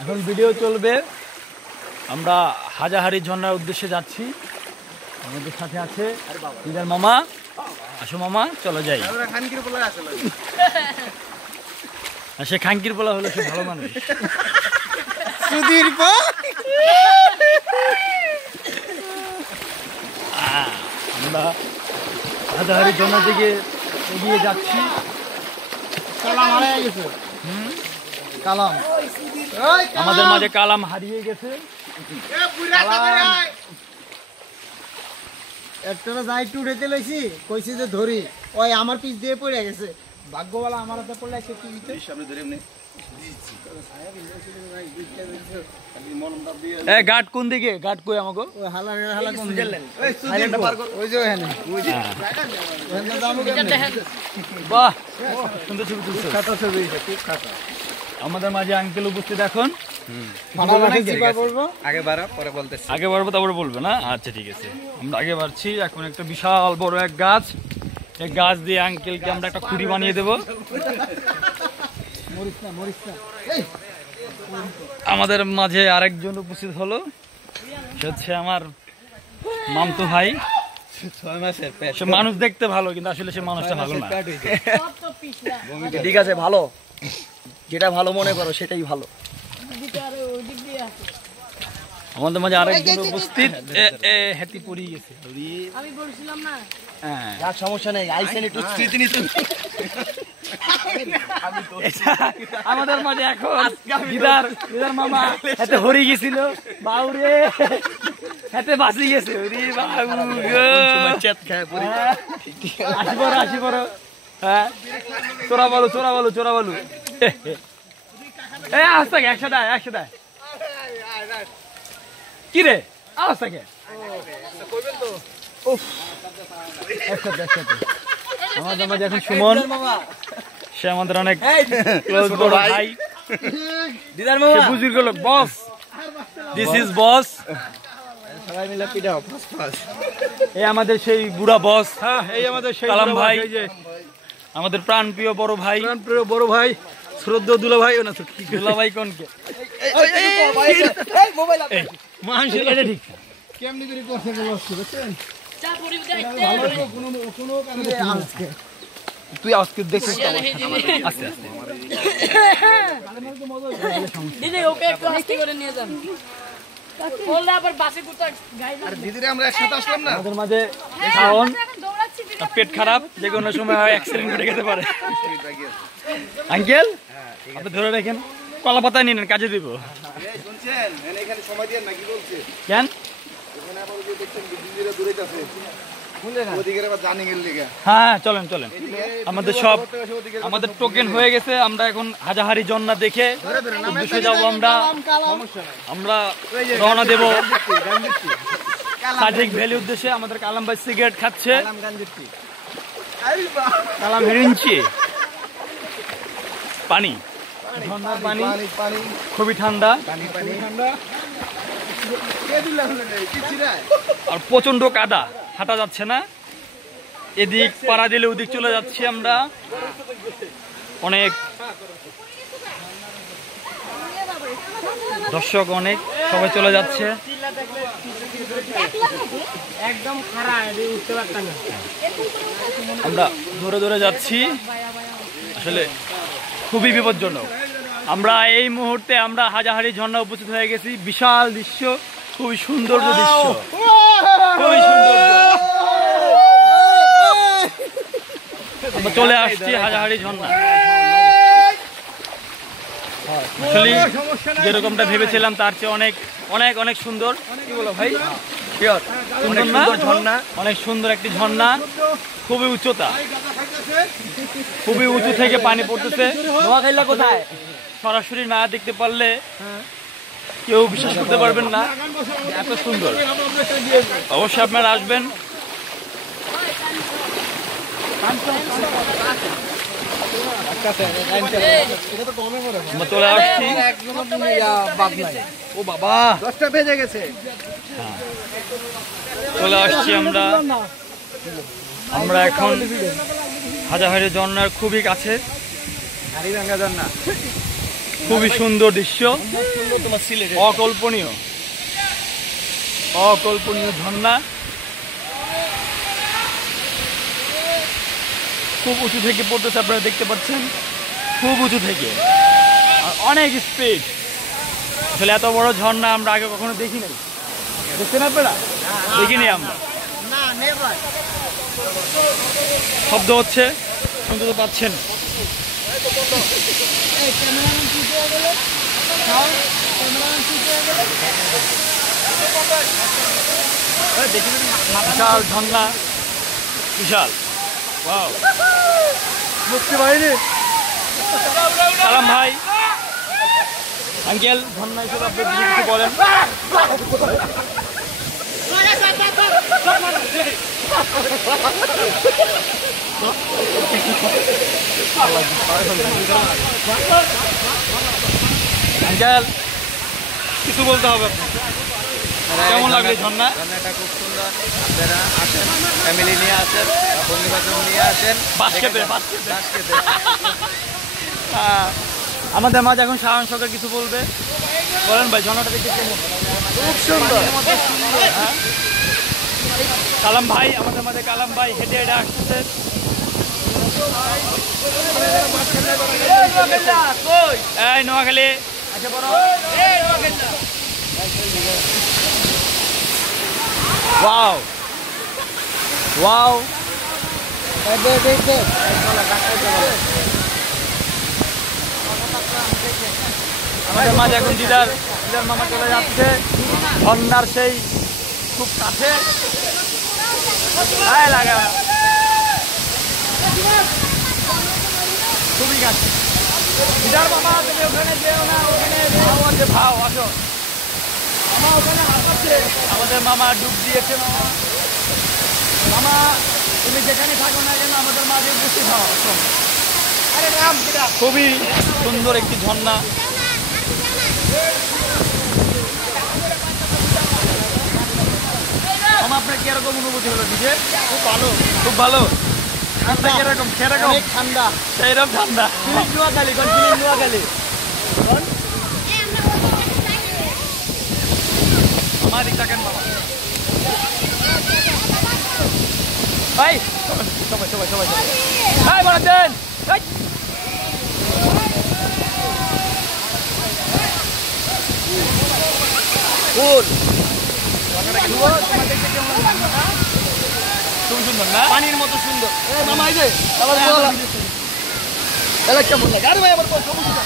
এখন ভিডিও চলবে। আমরা হাজাহারি ঝর্ণার উদ্দেশ্যে যাচ্ছি। আমাদের সাথে আছে দিদার মামা। আসো মামা, চলো যাই। সে খাঙ্কির পোলা হলো, সে ভালো মানুষ। আমরা হাজাহারি ঝর্ণা থেকে এগিয়ে যাচ্ছি। কালাম আমাদের মাঝে কালাম হারিয়ে গেছে। একটা যাই একটু উঠেতে লইছি, কইছি যে ধরি, ওই আমার পিছ দিয়ে পড়ে গেছে। ভাগ্যবালা আমার হাতে পড়লে সে কি গার্ড কোন দিকে? গার্ড কই আমাকে? ওই হালা হালা কোন গেলেন? ওই যে ওখানে বাহ, সুন্দর ছবি তুলছো। খাতা ছবি, খুব খাতা। আমাদের মাঝে আঙ্কেল উপস্থিত এখন। আগে বাড়া পরে বলতেছি। আগে বাড়বো তারপরে বলবে না? আচ্ছা ঠিক আছে, আমরা আগে বাড়ছি। এখন একটা বিশাল বড় এক গাছ, এই গাছ দিয়ে আঙ্কেলকে আমরা একটা খুঁড়ি বানিয়ে দেবো। আমাদের মাঝে আরেকজন উপস্থিত হলো, সে হচ্ছে আমার মামতো ভাই। সে মানুষ দেখতে ভালো, কিন্তু আসলে সে মানুষটা ভালো না। ঠিক আছে, ভালো, যেটা ভালো মনে করো সেটাই ভালো। আমাদের মাঝে আরেকজন উপস্থিত। হেতি পড়ে গেছে। আমি বলছিলাম না। হ্যাঁ, সমস্যা নেই, আইসেন একটু স্মৃতি নিতে। আমাদের মাঝে এখন দিদার মামা হাতে হরি গেছিল। বাউরে হাতে বাঁচি গেছে। আসি বড়। হ্যাঁ, চোরা বলু। আসতে একসাথে কি রে? একসাথে আমাদের মাঝে এখন সুমন, সে আমাদের অনেক ক্লোজ বড় ভাই। দিদার মামা বুঝির গেল বস, দিস ইজ বস। সবাই মিলে পিটাও। এই আমাদের সেই বুড়া বস। হ্যাঁ, এই আমাদের সেই কালাম ভাই, আমাদের প্রাণপ্রিয় বড় ভাই। শ্রদ্ধেয় দুলা ভাই। না তো কি দুলা ভাই কোনকে? এটা ঠিক কেমনি করে করতে বুঝছেন? তুই আজকে দেখছিস আস্তে দিদি ওকে একটু আস্তে করে নিয়ে যান। বললে আবার বাসে কোথা গাইলো। আর দিদিরে আমরা একসাথে আসলাম না। আমাদের মাঝে শাওন, পেট খারাপ, যে কোনো সময় অ্যাক্সিডেন্ট ঘটে যেতে পারে। আঙ্কেল আপনি ধরে রাখেন, কলা পাতা নিন, কাজে দিব। শুনছেন, এখানে সময় দিয়ে নাকি বলছে কেন? এখানে আবার যে দেখছেন দিদিরা দূরে আছে, ওদিকে আবার জানি গেল লিগা। হ্যাঁ, চলেন। আমাদের সব আমাদের টোকেন হয়ে গেছে। আমরা এখন হাজাহারি ঝর্ণা দেখে উদ্দেশ্যে যাবো। আমরা রওনা দেব সাজেক ভ্যালি উদ্দেশ্যে। আমাদের কালাম ভাই সিগারেট খাচ্ছে। কালাম হেরিঞ্চি পানি, ঝর্ণার পানি খুবই ঠান্ডা আর প্রচন্ড কাদা, হাঁটা যাচ্ছে না। এদিক পাড়া দিলে ওদিক চলে যাচ্ছি আমরা। অনেক দর্শক, অনেক সবাই চলে যাচ্ছে। আমরা ধরে যাচ্ছি, আসলে খুবই বিপজ্জনক। আমরা এই মুহূর্তে আমরা হাজাহারি ঝর্ণা উপস্থিত হয়ে গেছি। বিশাল দৃশ্য, খুবই সুন্দর দৃশ্য, খুবই সুন্দর। আমরা চলে আসছি হাজাহারি ঝর্ণা। আসলে যেরকমটা ভেবেছিলাম তার চেয়ে অনেক সুন্দর। কি বলো ভাই? সুন্দর না? ঝর্ণা অনেক সুন্দর একটি ঝর্ণা, খুবই উচ্চতা, খুবই উঁচু থেকে পানি পড়তেছে। নোয়াখাইলা কোথায়? সরাসরি না দেখতে পারলে কেউ বিশ্বাস করতে পারবেন না, এত সুন্দর। অবশ্যই আপনারা আসবেন। আমরা চলে আসছি। ও বাবা, 10টা বেজে গেছে। চলে আসছি আমরা এখন হাজারহাজার ঝর্ণার খুবই কাছে, হাড়িভাঙ্গা ঝর্ণা। খুবই সুন্দর দৃশ্য, সুন্দর তোমার সিলেটে। অকল্পনীয় অকল্পনীয় ঝর্ণা। খুব উঁচু থেকে পড়তেছে, আপনারা দেখতে পাচ্ছেন, খুব উঁচু থেকে, আর অনেক স্পিড। আসলে এত বড় ঝর্ণা আমরা আগে কখনো দেখি নাই, দেখছেন আপনারা? দেখিনি আমরা। না, নেভার। শব্দ হচ্ছে, শুনতে তো পাচ্ছেন। এই ক্যামেরাম্যান কি হয়ে গেল? যাও, ক্যামেরাম্যান কি হয়ে গেল? বিশাল ঝর্ণা, বিশাল। ওয়াও, মুক্তি বাহিনী। সালাম ভাই, আঙ্কেল, ঝর্ণা হিসেবে আপনি যদি কিছু বলেন। আঙ্কেল, কিছু বলতে হবে আপনাকে। কেমন লাগলো ঝর্ণা? ঝর্ণাটা খুব সুন্দর। আপনারা আসেন, ফ্যামিলি নিয়ে আসেন, বন্ধু বান্ধব নিয়ে আসেন। বাস খেতে। আমাদের মাঝে এখন শাহান সরকার কিছু বলবে, বলেন ভাই, ঝর্ণাটা দেখতে কেমন? খুব সুন্দর। হ্যাঁ? কালাম ভাই, আমাদের মাঝে কালাম ভাই হেঁটে হেঁটে আসতেছে। এই নোয়াখালী, আচ্ছা বড়। ওয়াও ওয়াও, আমাদের মাঝে এখন দিদার মামা চলে যাচ্ছে ঝর্ণার সেই খুব কাছে। লাগা খুবই কাছে। দিদার মামা, তুমি ওখানে যেও না, ওখানে ভাও আছে, ভাও আসো। মামা ওখানে হাঁপাচ্ছে, আমাদের মামা ডুব দিয়েছে। মামা মামা তুমি যেখানে থাকো না কেন, আমাদের মাঝে বসে খাও। আরে রাম, খুবই সুন্দর একটি ঝর্ণা। মামা, আপনার কিরকম অনুভূতি হলো দিদি? খুব ভালো। খুব ভালো। ঠান্ডা কিরকম? কিরকম? অনেক ঠান্ডা। সেইরকম ঠান্ডা। নোয়াখালী, নোয়াখালী। আমার দিক থাকেন বাবা ভাই, সবাই সবাই সবাই ভাই বলেন দেন। খুবই সুন্দর না? পানির মতো সুন্দর। মামা, এই যে কেমন লাগে? আরে ভাই, আমার সমস্যা।